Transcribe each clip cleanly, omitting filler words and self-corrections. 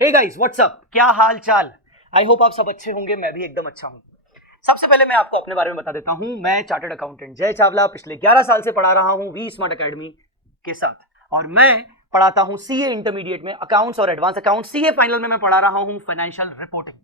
Hey guys what's up, क्या हाल चाल। I hope आप सब अच्छे होंगे, मैं भी एकदम अच्छा हूं। सबसे पहले मैं आपको अपने बारे में बता देता हूं। मैं चार्टर्ड अकाउंटेंट जय चावला पिछले 11 साल से पढ़ा रहा हूं वी स्मार्ट एकेडमी के साथ, और मैं पढ़ाता हूं सीए इंटरमीडिएट में अकाउंट्स और एडवांस अकाउंट। सीए फाइनल में मैं पढ़ा रहा हूं फाइनेंशियल रिपोर्टिंग।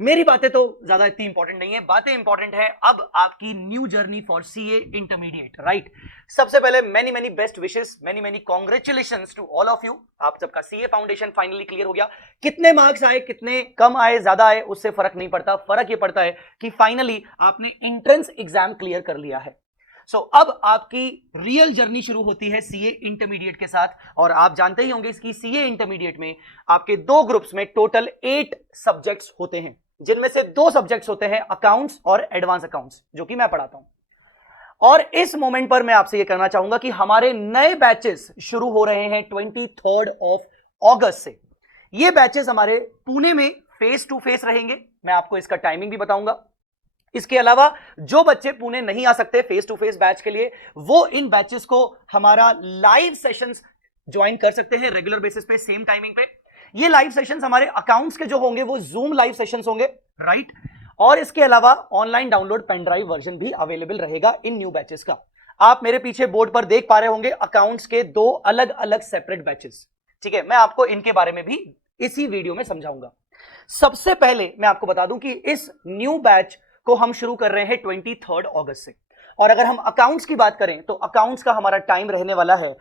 मेरी बातें तो ज्यादा इतनी इंपॉर्टेंट नहीं है, बातें इंपॉर्टेंट है अब आपकी new journey for CA intermediate, right. सबसे पहले many many best wishes, many many congratulations to all of you. आप सबका सीए फाउंडेशन फाइनली क्लियर हो गया। कितने मार्क्स आए, कितने कम आए, ज्यादा आए, उससे फर्क नहीं पड़ता। फर्क ये पड़ता है कि फाइनली आपने एंट्रेंस एग्जाम क्लियर कर लिया है। अब आपकी रियल जर्नी शुरू होती है सीए इंटरमीडिएट के साथ। और आप जानते ही होंगे इसकी सीए इंटरमीडिएट में आपके दो ग्रुप्स में टोटल 8 सब्जेक्ट्स होते हैं, जिनमें से 2 सब्जेक्ट्स होते हैं अकाउंट्स और एडवांस अकाउंट्स, जो कि मैं पढ़ाता हूं। और इस मोमेंट पर मैं आपसे यह कहना चाहूंगा कि हमारे नए बैचेस शुरू हो रहे हैं 23 अगस्त से। ये बैचेस हमारे पुणे में फेस टू फेस रहेंगे। मैं आपको इसका टाइमिंग भी बताऊंगा। इसके अलावा जो बच्चे पुणे नहीं आ सकते फेस टू फेस बैच के लिए, वो इन बैचेस को हमारा लाइव सेशंस ज्वाइन कर सकते हैं रेगुलर बेसिस पे, सेम टाइमिंग पे। ये लाइव सेशंस हमारे अकाउंट्स के जो होंगे वो जूम लाइव सेशंस होंगे, राइट। और इसके अलावा online download pen drive version भी अवेलेबल रहेगा इन न्यू बैचेस का। आप मेरे पीछे बोर्ड पर देख पा रहे होंगे अकाउंट्स के 2 अलग अलग सेपरेट बैचेस, ठीक है। मैं आपको इनके बारे में भी इसी वीडियो में समझाऊंगा। सबसे पहले मैं आपको बता दूं कि इस न्यू बैच को हम शुरू कर रहे हैं 23 अगस्त से। और अगर हम अकाउंट्स की बात करें तो अकाउंट्स का हमारा टाइम रहने वाला है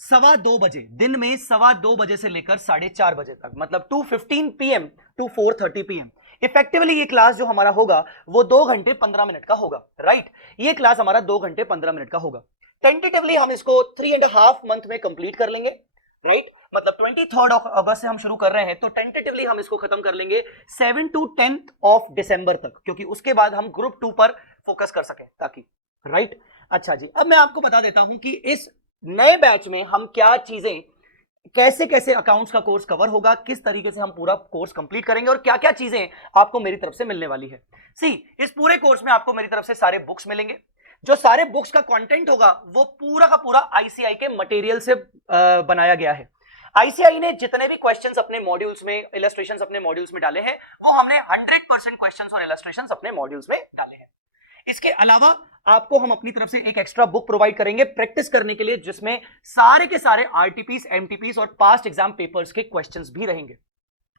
2:15 बजे, दिन में 2:15 बजे से लेकर 4:30 बजे तक, मतलब 2:15 PM टू 4:30 PM। इफेक्टिवली ये क्लास जो हमारा होगा वो 2 घंटे 15 मिनट का होगा, राइट। ये क्लास हमारा 2 घंटे 15 मिनट का होगा। टेंटेटिवली हम इसको 3.5 मंथ में कंप्लीट कर लेंगे, राइट। मतलब 23 अगस्त से हम शुरू कर रहे हैं तो टेंटेटिवली हम इसको खत्म कर लेंगे 7 to 10 दिसंबर तक, क्योंकि उसके बाद हम ग्रुप 2 पर फोकस कर सकें ताकि, राइट। अच्छा जी, अब मैं आपको बता देता हूं कि इस नए बैच में हम क्या चीजें, कैसे कैसे अकाउंट्स का कोर्स कवर होगा, किस तरीके से हम पूरा कोर्स कंप्लीट करेंगे और क्या क्या चीजें आपको मेरी तरफ से मिलने वाली है। इस पूरे कोर्स में आपको मेरी तरफ से सारे बुक्स मिलेंगे। जो सारे बुक्स का कंटेंट होगा वो पूरा का पूरा आईसीआई के मटेरियल से बनाया गया है। आईसीआई ने जितने भी क्वेश्चंस अपने मॉड्यूल्स में, इलस्ट्रेशंस अपने मॉड्यूल्स में डाले हैं, वो हमने 100% क्वेश्चंस और इलस्ट्रेशंस अपने मॉड्यूल्स में डाले हैं। इसके अलावा आपको हम अपनी तरफ से एक एक्स्ट्रा बुक प्रोवाइड करेंगे प्रैक्टिस करने के लिए, जिसमें सारे के सारे आरटीपीस, एमटीपीस और पास्ट एग्जाम पेपर्स के क्वेश्चंस भी रहेंगे।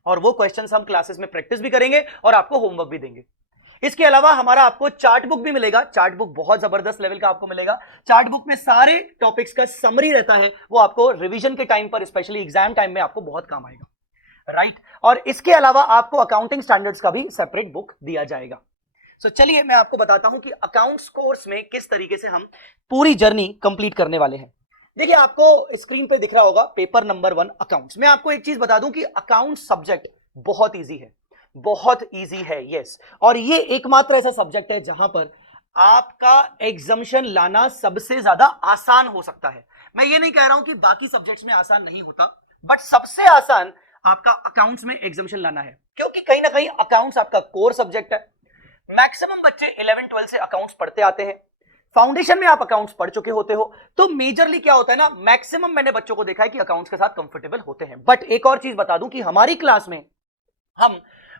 और वो क्वेश्चंस हम क्लासेस में प्रैक्टिस भी करेंगे और आपको होमवर्क भी देंगे। इसके अलावा हमारा आपको चार्ट बुक भी मिलेगा। चार्ट बुक बहुत जबरदस्त लेवल का आपको मिलेगा। चार्ट बुक में सारे टॉपिक्स का समरी रहता है, वो आपको रिवीजन के टाइम पर, स्पेशली एग्जाम टाइम में आपको बहुत काम आएगा, राइट। और इसके अलावा आपको अकाउंटिंग स्टैंडर्ड्स का भी सेपरेट बुक दिया जाएगा। चलिए मैं आपको बताता हूं कि अकाउंट्स कोर्स में किस तरीके से हम पूरी जर्नी कंप्लीट करने वाले हैं। देखिए, आपको स्क्रीन पे दिख रहा होगा पेपर नंबर 1 अकाउंट्स। मैं आपको एक चीज बता दूं कि अकाउंट्स सब्जेक्ट बहुत ईजी है, बहुत ईजी है, यस। और ये एकमात्र ऐसा सब्जेक्ट है जहां पर आपका एग्जम्पशन लाना सबसे ज्यादा आसान हो सकता है। मैं ये नहीं कह रहा हूं कि बाकी सब्जेक्ट्स में आसान नहीं होता, बट सबसे आसान आपका अकाउंट्स में एग्जम्पशन लाना है, क्योंकि कहीं ना कहीं अकाउंट्स आपका कोर सब्जेक्ट है। मैक्सिमम बच्चे 11-12 से अकाउंट्स पढ़ते आते हैं। फाउंडेशन में आप अकाउंट्स पढ़ चुके होते हो, तो मेजरली क्या होता है ना, मैक्सिमम मैंने बच्चों को देखा है कि अकाउंट्स के साथ कंफर्टेबल होते हैं। बट एक और चीज बता दूं कि हमारी क्लास में हम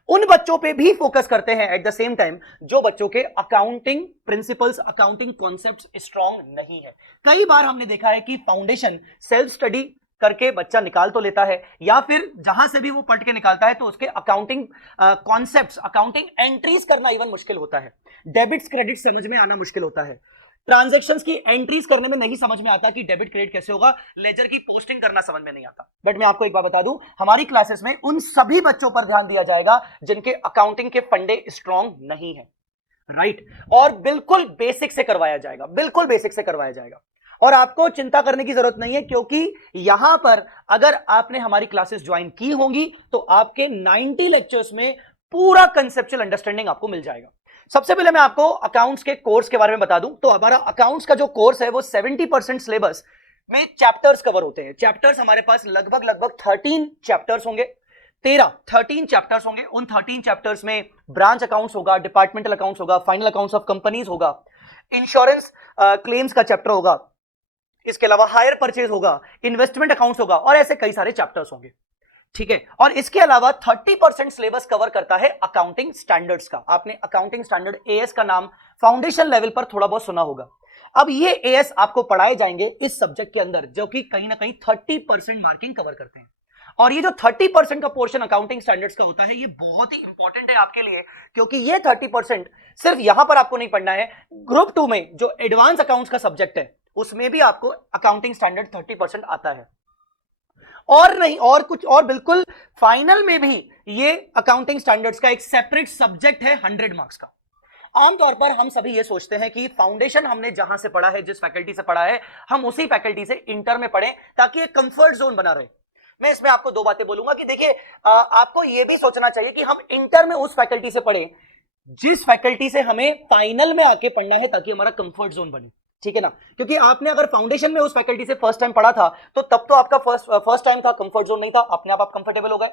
उन बच्चों पे भी फोकस करते हैं एट द सेम टाइम जो बच्चों के accounting principles, accounting concepts strong नहीं है। कई बार हमने देखा है कि फाउंडेशन सेल्फ स्टडी करके बच्चा निकाल तो लेता है, या फिर जहां से भी वो पढ़ के निकालता है तो उसके अकाउंटिंग कॉन्सेप्ट्स, अकाउंटिंग एंट्रीज करना इवन मुश्किल होता है। डेबिट्स क्रेडिट समझ में आना मुश्किल होता है। ट्रांजैक्शंस की एंट्रीज करने में नहीं समझ में आता कि डेबिट क्रेडिट कैसे होगा। लेजर की पोस्टिंग करना समझ में नहीं आता। बट मैं आपको एक बात बता दूं, हमारी क्लासेस में उन सभी बच्चों पर ध्यान दिया जाएगा जिनके अकाउंटिंग के फंडे स्ट्रांग नहीं है, राइट। और बिल्कुल बेसिक से करवाया जाएगा, बिल्कुल बेसिक से करवाया जाएगा। और आपको चिंता करने की जरूरत नहीं है, क्योंकि यहां पर अगर आपने हमारी क्लासेस ज्वाइन की होंगी तो आपके 90 लेक्चर्स में पूरा कंसेप्चुअल अंडरस्टैंडिंग आपको मिल जाएगा। सबसे पहले मैं आपको अकाउंट्स के कोर्स के बारे में बता दूं तो हमारा अकाउंट्स का जो कोर्स है वो 70% सिलेबस में चैप्टर्स कवर होते हैं। चैप्टर्स हमारे पास लगभग 13 चैप्टर्स होंगे, 13 चैप्टर्स होंगे। उन 13 चैप्टर्स में ब्रांच अकाउंट्स होगा, डिपार्टमेंटल अकाउंट्स होगा, फाइनल अकाउंट्स ऑफ कंपनीज होगा, इंश्योरेंस क्लेम्स का चैप्टर होगा, इसके अलावा हायर परचेज होगा, इन्वेस्टमेंट अकाउंट्स होगा, और ऐसे कई सारे चैप्टर्स होंगे। ठीक है। और इसके अलावा 30% सिलेबस कवर करता है अकाउंटिंग स्टैंडर्ड्स का। आपने अकाउंटिंग स्टैंडर्ड एएस का नाम फाउंडेशन लेवल पर थोड़ा बहुत सुना होगा। अब ये एएस आपको पढ़ाए जाएंगे इस सब्जेक्ट के अंदर, जो कि कहीं ना कहीं 30% मार्किंग कवर करते हैं। और ये जो 30% का पोर्शन अकाउंटिंग स्टैंडर्ड्स का होता है, ये बहुत ही इंपॉर्टेंट है आपके लिए, क्योंकि ये 30% सिर्फ यहां पर आपको नहीं पढ़ना है, ग्रुप 2 में जो एडवांस अकाउंट्स का सब्जेक्ट है उसमें भी आपको अकाउंटिंग स्टैंडर्ड 30% आता है। और नहीं, और कुछ और, बिल्कुल फाइनल में भी ये अकाउंटिंग स्टैंडर्ड्स का एक सेपरेट सब्जेक्ट है 100 मार्क्स का। आमतौर पर हम सभी ये सोचते हैं कि फाउंडेशन हमने जहां से पढ़ा है, जिस फैकल्टी से पढ़ा है, हम उसी फैकल्टी से इंटर में पढ़ें ताकि एक कंफर्ट जोन बना रहे। मैं इसमें आपको दो बातें बोलूंगा कि देखिए, आपको यह भी सोचना चाहिए कि हम इंटर में उस फैकल्टी से पढ़ें जिस फैकल्टी से हमें फाइनल में आके पढ़ना है, ताकि हमारा कंफर्ट जोन बने, ठीक है ना। क्योंकि आपने अगर फाउंडेशन में उस फैकल्टी से फर्स्ट टाइम पढ़ा था तो तब तो आपका फर्स्ट टाइम था, कंफर्ट जोन नहीं था, अपने आप कंफर्टेबल हो गए।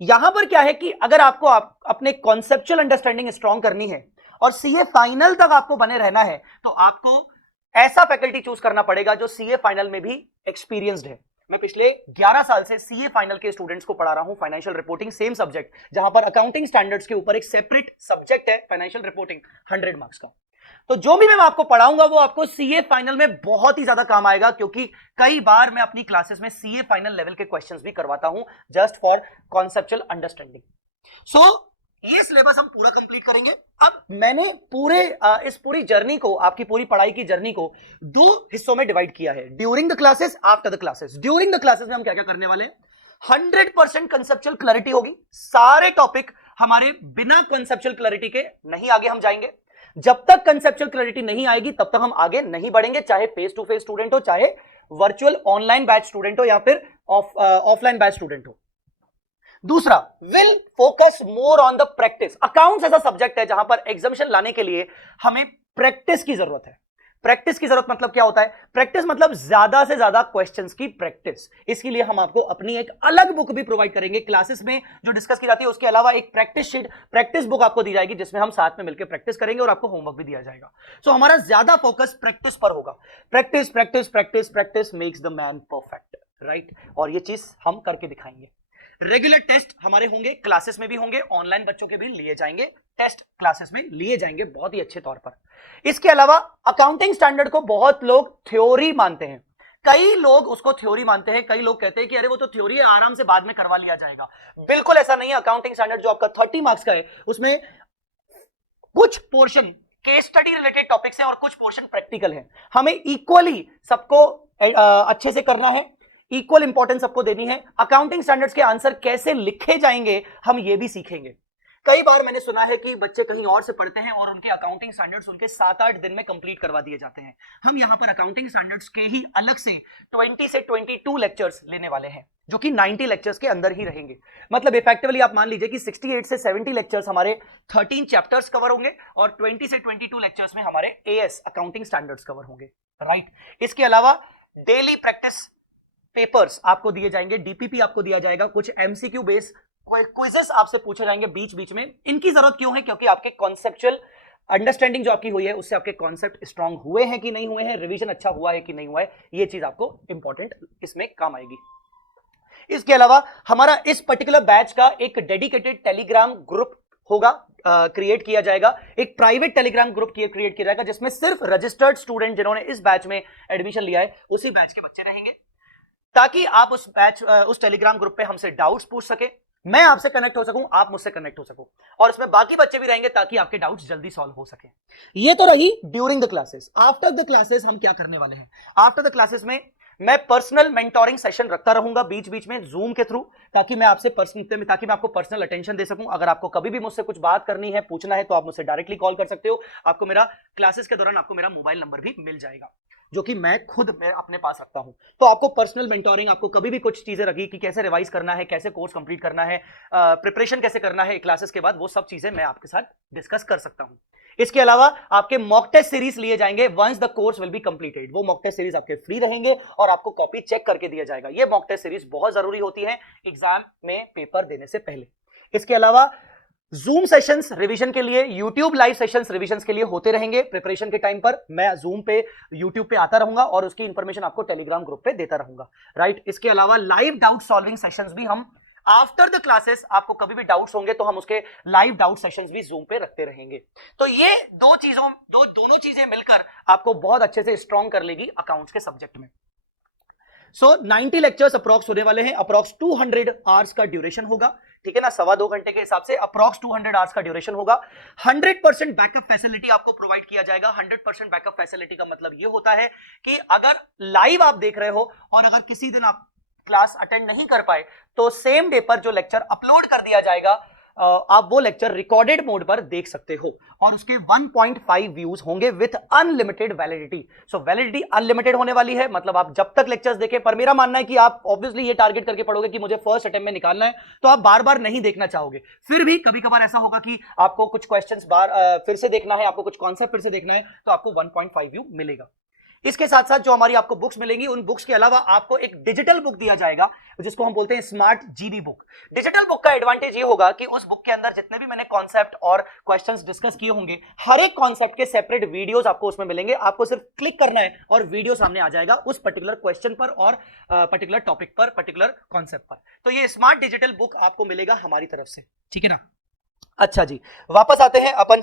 यहां पर क्या है कि अगर आपको अपने कॉन्सेप्चुअल अंडरस्टैंडिंग स्ट्रांग करनी है और सीए फाइनल तक आपको बने रहना है, तो आपको ऐसा फैकल्टी चूज करना पड़ेगा जो सीए फाइनल में भी एक्सपीरियंस्ड है। मैं पिछले 11 साल से सीए फाइनल के स्टूडेंट्स को पढ़ा रहा हूं फाइनेंशियल रिपोर्टिंग, सेम सब्जेक्ट, जहां पर अकाउंटिंग स्टैंडर्ड्स के ऊपर एक सेपरेट सब्जेक्ट है फाइनेंशियल रिपोर्टिंग 100 मार्क्स का। तो जो भी मैं आपको पढ़ाऊंगा वो आपको सीए फाइनल में बहुत ही ज्यादा काम आएगा, क्योंकि कई बार मैं अपनी क्लासेस में सीए फाइनल लेवल के क्वेश्चंस भी करवाता हूं जस्ट फॉर कॉन्सेप्चुअल अंडरस्टैंडिंग। सो ये सिलेबस हम पूरा कंप्लीट करेंगे। अब मैंने इस पूरी जर्नी को, आपकी पूरी पढ़ाई की जर्नी को 2 हिस्सों में डिवाइड किया है, during the classes, after the classes. During the classes में हम क्या क्या करने वाले हैं, 100% कंसेप्चुअल क्लैरिटी होगी। सारे टॉपिक हमारे बिना कंसेप्चुअल क्लैरिटी के नहीं आगे हम जाएंगे। जब तक कंसेप्चुअल क्लैरिटी नहीं आएगी तब तक हम आगे नहीं बढ़ेंगे, चाहे फेस टू फेस स्टूडेंट हो, चाहे वर्चुअल ऑनलाइन बैच स्टूडेंट हो, या फिर ऑफलाइन बैच स्टूडेंट हो। दूसरा, will focus more on the practice. Accounts ऐसा सब्जेक्ट है जहां पर एग्जामिनेशन लाने के लिए हमें प्रैक्टिस की जरूरत है। प्रैक्टिस की जरूरत मतलब क्या होता है, प्रैक्टिस मतलब ज्यादा से ज्यादा क्वेश्चंस की प्रैक्टिस। इसके लिए हम आपको अपनी एक अलग बुक भी प्रोवाइड करेंगे, क्लासेस में जो डिस्कस की जाती है उसके अलावा एक प्रैक्टिस शीट, प्रैक्टिस बुक आपको दी जाएगी, जिसमें हम साथ में मिलकर प्रैक्टिस करेंगे और आपको होमवर्क भी दिया जाएगा। सो हमारा ज्यादा फोकस प्रैक्टिस पर होगा। Practice practice practice practice makes the man perfect, right. और ये चीज हम करके दिखाएंगे। रेगुलर टेस्ट हमारे होंगे, क्लासेस में भी होंगे, ऑनलाइन बच्चों के भी लिए जाएंगे, टेस्ट क्लासेस में लिए जाएंगे बहुत ही अच्छे तौर पर। इसके अलावा अकाउंटिंग स्टैंडर्ड को बहुत लोग थ्योरी मानते हैं, कई लोग उसको थ्योरी मानते हैं, कई लोग कहते हैं कि अरे वो तो थ्योरी है, आराम से बाद में करवा लिया जाएगा। बिल्कुल ऐसा नहीं है। अकाउंटिंग स्टैंडर्ड जो आपका 30 मार्क्स का है, उसमें कुछ portion case study related topics हैं और कुछ पोर्शन प्रैक्टिकल है। हमें इक्वली सबको अच्छे से करना है, इक्वल इंपॉर्टेंस सबको देनी है। अकाउंटिंग स्टैंडर्ड्स के आंसर कैसे लिखे जाएंगे हम ये भी सीखेंगे। कई बार मैंने सुना है कि बच्चे कहीं और से पढ़ते हैं और उनके अकाउंटिंग स्टैंडर्ड्स उनके 7-8 दिन में कंप्लीट करवा दिए जाते हैं। हम यहां पर अकाउंटिंग स्टैंडर्ड्स के ही अलग से 20 से 22 लेक्चर्स लेने वाले हैं, जो कि 90 लेक्चर्स के अंदर ही रहेंगे। मतलब इफेक्टिवली आप मान लीजिए कि 68 से 70 लेक्चर्स हमारे 13 चैप्टर्स कवर होंगे और 20 से 22 लेक्चर्स में हमारे एएस अकाउंटिंग स्टैंडर्ड्स कवर होंगे, राइट। इसके अलावा डेली प्रैक्टिस पेपर्स आपको दिए जाएंगे, डीपीपी आपको दिया जाएगा, कुछ एमसीक्यू बेस क्विजेस आपसे पूछे जाएंगे बीच बीच में। इनकी जरूरत क्यों है, क्योंकि आपके कॉन्सेप्चुअल अंडरस्टैंडिंग जो आपकी हुई है उससे आपके कॉन्सेप्ट स्ट्रांग हुए हैं कि नहीं हुए हैं, रिवीजन अच्छा हुआ है कि नहीं हुआ है, ये चीज आपको इंपॉर्टेंट इसमें काम आएगी। इसके अलावा हमारा इस पर्टिकुलर बैच का एक डेडिकेटेड टेलीग्राम ग्रुप होगा, क्रिएट किया जाएगा, एक प्राइवेट टेलीग्राम ग्रुप क्रिएट किया जाएगा, जिसमें सिर्फ रजिस्टर्ड स्टूडेंट जिन्होंने इस बैच में एडमिशन लिया है उसी बैच के बच्चे रहेंगे, ताकि आप उस टेलीग्राम ग्रुप पे हमसे डाउट्स पूछ सके, मैं आपसे कनेक्ट हो सकूं, आप मुझसे कनेक्ट हो सको, और उसमें बाकी बच्चे भी रहेंगे ताकि आपके डाउट्स जल्दी सॉल्व हो सके। ये तो रही during the classes. After the classes हम क्या करने वाले हैं, आफ्टर द क्लासेस में मैं पर्सनल मेंटोरिंग सेशन रखता रहूंगा बीच बीच में जूम के थ्रू, ताकि मैं आपको पर्सनल अटेंशन दे सकूं। अगर आपको कभी भी मुझसे कुछ बात करनी है, पूछना है, तो आप मुझसे डायरेक्टली कॉल कर सकते हो। आपको मेरा क्लासेस के दौरान आपको मेरा मोबाइल नंबर भी मिल जाएगा, जो कि मैं अपने पास रखता हूं। तो आपको पर्सनल मेंटोरिंग, आपको कभी भी कुछ चीजें रखी कि कैसे रिवाइज करना है, कैसे कोर्स कंप्लीट करना है, प्रिपरेशन कैसे करना है क्लासेस के बाद, वो सब चीजें मैं आपके साथ डिस्कस कर सकता हूं। इसके अलावा आपके मॉक टेस्ट सीरीज लिए जाएंगे once the course will be completed. वो मॉक टेस्ट सीरीज आपके फ्री रहेंगे और आपको कॉपी चेक करके दिया जाएगा। ये मॉक टेस्ट सीरीज बहुत जरूरी होती है एग्जाम में पेपर देने से पहले। इसके अलावा जूम सेशंस रिवीजन के लिए, यूट्यूब लाइव सेशंस रिवीजन के लिए होते रहेंगे। प्रिपरेशन के टाइम पर मैं जूम पे, यूट्यूब पे आता रहूंगा और उसकी इंफॉर्मेशन आपको टेलीग्राम ग्रुप पे देता रहूंगा, राइट। इसके अलावा लाइव डाउट सॉल्विंग सेशंस भी हम आफ्टर द क्लासेस आपको कभी भी डाउट्स होंगे तो हम उसके लाइव डाउट सेशंस भी जूम पे रखते रहेंगे। तो ये दोनों चीजें मिलकर आपको बहुत अच्छे से स्ट्रॉन्ग कर लेगी अकाउंट्स के सब्जेक्ट में। सो 90 लेक्चर्स अप्रॉक्स होने वाले हैं, अप्रॉक्स 200 आवर्स का ड्यूरेशन होगा, ठीक है ना, 2.25 घंटे के हिसाब से अप्रॉक्स 200 आवर्स का ड्यूरेशन होगा। 100% बैकअप फैसिलिटी आपको प्रोवाइड किया जाएगा। 100% बैकअप फैसिलिटी का मतलब ये होता है कि अगर लाइव आप देख रहे हो और अगर किसी दिन आप क्लास अटेंड नहीं कर पाए तो सेम डे पर जो लेक्चर अपलोड कर दिया जाएगा आप वो लेक्चर रिकॉर्डेड मोड पर देख सकते हो और उसके 1.5 व्यूज होंगे with unlimited validity. So validity unlimited होने वाली है, मतलब आप जब तक लेक्चर्स देखें। पर मेरा मानना है कि आप ऑब्वियसली ये टारगेट करके पढ़ोगे कि मुझे फर्स्ट अटेम्प्ट में निकालना है, तो आप बार बार नहीं देखना चाहोगे। फिर भी कभी कभार ऐसा होगा कि आपको कुछ क्वेश्चंस फिर से देखना है, आपको कुछ कॉन्सेप्ट फिर से देखना है, तो आपको 1.5 व्यू मिलेगा। इसके साथ साथ जो हमारी आपको बुक्स मिलेंगी, उन बुक्स के अलावा आपको एक डिजिटल बुक दिया जाएगा जिसको हम बोलते हैं smart GD book. Digital book का एडवांटेज ये होगा कि उस बुक के अंदर जितने भी मैंने कॉन्सेप्ट और क्वेश्चंस डिस्कस किए होंगे, हर एक कॉन्सेप्ट के सेपरेट वीडियोस आपको उसमें मिलेंगे। आपको सिर्फ क्लिक करना है और वीडियो सामने आ जाएगा उस पर्टिकुलर क्वेश्चन पर और पर्टिकुलर टॉपिक पर, पर्टिकुलर कॉन्सेप्ट पर। तो ये स्मार्ट डिजिटल बुक आपको मिलेगा हमारी तरफ से, ठीक है ना। अच्छा जी, वापस आते हैं अपन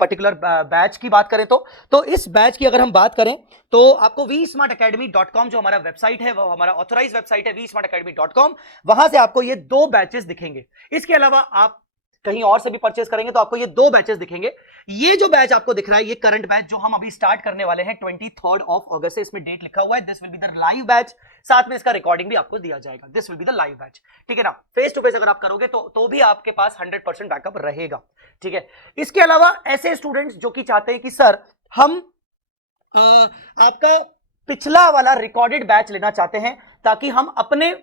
पर्टिकुलर बैच की बात करें तो इस बैच की अगर हम बात करें तो आपको vsmartacademy.com जो हमारा वेबसाइट है, वो हमारा ऑथराइज वेबसाइट है vsmartacademy.com, वहां से आपको ये 2 बैचेस दिखेंगे। इसके अलावा आप कहीं और से भी परचेस करेंगे तो आपको ये 2 बैचेस दिखेंगे। ये जो बैच आपको दिख रहा है, ये करंट बैच जो हम अभी स्टार्ट करने वाले हैं 23 अगस्त से, इसमें डेट लिखा हुआ है, this will be the live batch. साथ में इसका रिकॉर्डिंग भी आपको दिया जाएगा, this will be the live batch, ठीक है ना। फेस टू फेस अगर आप करोगे तो भी आपके पास 100% बैकअप रहेगा, ठीक है। इसके अलावा ऐसे स्टूडेंट्स जो कि चाहते हैं कि सर हम आपका पिछला वाला रिकॉर्डेड बैच लेना चाहते हैं ताकि हम अपने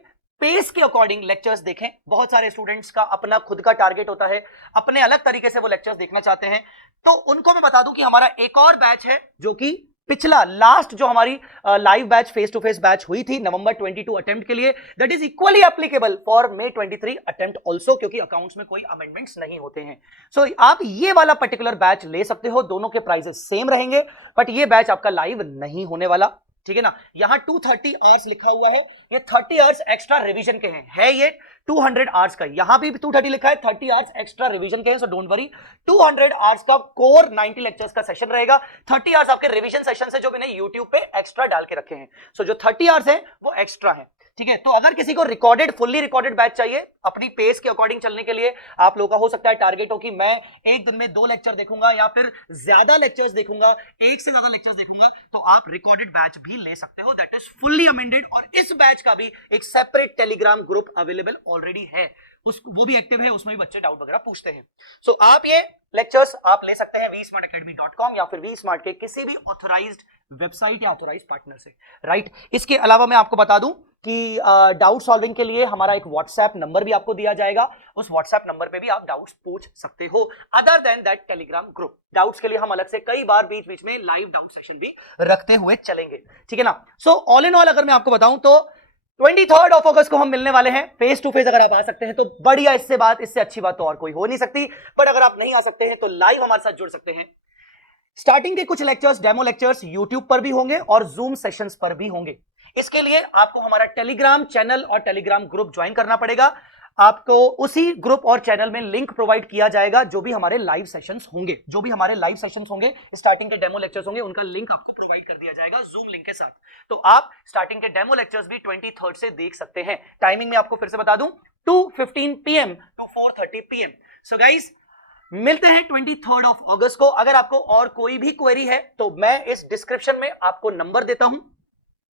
पेस के अकॉर्डिंग लेक्चर्स देखें। बहुत सारे स्टूडेंट्स का अपना खुद का टारगेट होता है, अपने अलग तरीके से वो लेक्चर्स देखना चाहते हैं, तो उनको मैं बता दूं कि हमारा एक और बैच है जो कि पिछला लास्ट जो हमारी live batch face to face batch हुई थी नवंबर 22 अटेम्प्ट के लिए, that is equally applicable for May 23 attempt also, क्योंकि अकाउंट्स में कोई अमेंडमेंट्स नहीं होते हैं। सो आप ये वाला पर्टिकुलर बैच ले सकते हो, दोनों के प्राइसेस सेम रहेंगे, बट ये बैच आपका लाइव नहीं होने वाला, ठीक है ना। यहां 230 आवर्स लिखा हुआ है, ये 30 आवर्स एक्स्ट्रा रिवीजन के हैं, है ये 200 आवर्स का, यहां भी 230 लिखा है, 30 आवर्स एक्स्ट्रा रिवीजन के हैं। सो डोंट वरी, 200 आवर्स का कोर 90 लेक्चर्स का सेशन रहेगा, 30 आवर्स आपके रिवीजन सेशन से जो मैंने यूट्यूब पे एक्स्ट्रा डाल के रखे हैं। सो जो 30 आवर्स हैं वो एक्स्ट्रा हैं, ठीक है। तो अगर किसी को रिकॉर्डेड फुल्ली रिकॉर्डेड बैच चाहिए अपनी पेस के अकॉर्डिंग चलने के लिए, आप लोगों का हो सकता है टारगेट हो कि मैं एक दिन में 2 लेक्चर देखूंगा या फिर ज्यादा लेक्चर्स देखूंगा, एक से ज्यादा लेक्चर्स देखूंगा, तो आप रिकॉर्डेड बैच भी ले सकते हो, दैट इज फुल्ली अमेंडेड। और इस बैच का भी एक separate Telegram group available already है, वो भी एक्टिव है, उसमें भी बच्चे डाउट वगैरह पूछते हैं। सो आप ये लेक्चर्स आप ले सकते हैं vsmartacademy.com या फिर vsmart के किसी भी ऑथराइज्ड वेबसाइट या ऑथराइज्ड पार्टनर से, राइट। इसके अलावा मैं आपको बता दूं कि डाउट सॉल्विंग के लिए हमारा एक व्हाट्सएप नंबर भी आपको दिया जाएगा, उस व्हाट्सएप नंबर पे भी आप डाउट्स पूछ सकते हो। Other than that Telegram group, doubts के लिए हम अलग से कई बार बीच बीच में लाइव डाउट सेशन भी रखते हुए चलेंगे, ठीक है ना। सो ऑल इन ऑल अगर मैं आपको बताऊं तो 23 अगस्त को हम मिलने वाले हैं फेस टू फेस। अगर आप आ सकते हैं तो बढ़िया, इससे अच्छी बात तो और कोई हो नहीं सकती। बट अगर आप नहीं आ सकते हैं तो लाइव हमारे साथ जुड़ सकते हैं। स्टार्टिंग के कुछ लेक्चर्स, डेमो लेक्चर्स यूट्यूब पर भी होंगे और जूम सेशंस पर भी होंगे। इसके लिए आपको हमारा टेलीग्राम चैनल और टेलीग्राम ग्रुप ज्वाइन करना पड़ेगा। आपको उसी ग्रुप और चैनल में लिंक प्रोवाइड किया जाएगा, जो भी हमारे लाइव सेशंस होंगे, स्टार्टिंग के डेमो लेक्चर्स होंगे, उनका लिंक आपको प्रोवाइड कर दिया जाएगा जूम लिंक के साथ। तो आप स्टार्टिंग के डेमो लेक्चर्स भी 23 से देख सकते हैं। टाइमिंग में आपको फिर से बता दूं, 2:15 PM to 4:30 PM। So guys, मिलते हैं 23 अगस्त को। अगर आपको और कोई भी क्वेरी है तो मैं इस डिस्क्रिप्शन में आपको नंबर देता हूं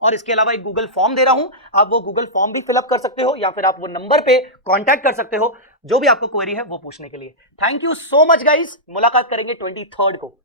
और इसके अलावा एक गूगल फॉर्म दे रहा हूं, आप वो गूगल फॉर्म भी फिलअप कर सकते हो या फिर आप वो नंबर पे कांटेक्ट कर सकते हो जो भी आपको क्वेरी है वो पूछने के लिए। Thank you so much guys, मुलाकात करेंगे 23 को।